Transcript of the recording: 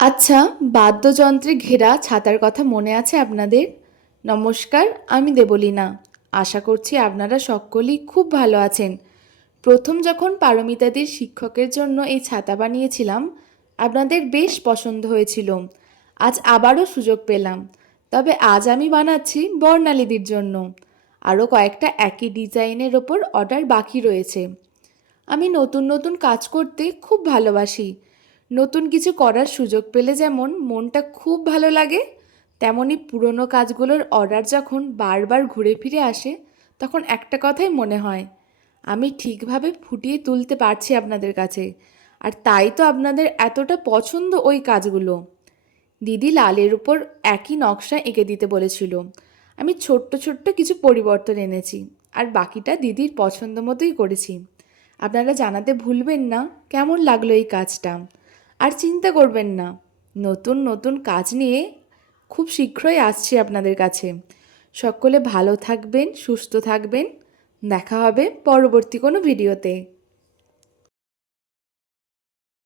আচ্ছা, বাদ্যযন্ত্রে ঘেরা ছাতার কথা মনে আছে আপনাদের? নমস্কার, আমি দেবলীনা। আশা করছি আপনারা সকলেই খুব ভালো আছেন। প্রথম যখন পারমিতাদির শিক্ষকের জন্য এই ছাতা বানিয়েছিলাম, আপনাদের বেশ পছন্দ হয়েছিল। আজ আবারও সুযোগ পেলাম। তবে আজ আমি বানাচ্ছি বর্ণালীদির জন্য। আরও কয়েকটা একই ডিজাইনের ওপর অর্ডার বাকি রয়েছে। আমি নতুন নতুন কাজ করতে খুব ভালোবাসি। নতুন কিছু করার সুযোগ পেলে যেমন মনটা খুব ভালো লাগে, তেমনি পুরনো কাজগুলোর অর্ডার যখন বারবার ঘুরে ফিরে আসে, তখন একটা কথাই মনে হয়, আমি ঠিকভাবে ফুটিয়ে তুলতে পারছি আপনাদের কাছে। আর তাই তো আপনাদের এতটা পছন্দ ওই কাজগুলো। দিদি লালের উপর একই নকশা এঁকে দিতে বলেছিল। আমি ছোট্ট ছোট্ট কিছু পরিবর্তন এনেছি, আর বাকিটা দিদির পছন্দ মতোই করেছি। আপনারা জানাতে ভুলবেন না কেমন লাগলো এই কাজটা। আর চিন্তা করবেন না, নতুন নতুন কাজ নিয়ে খুব শীঘ্রই আসছি আপনাদের কাছে। সকলে ভালো থাকবেন, সুস্থ থাকবেন। দেখা হবে পরবর্তী কোনো ভিডিওতে।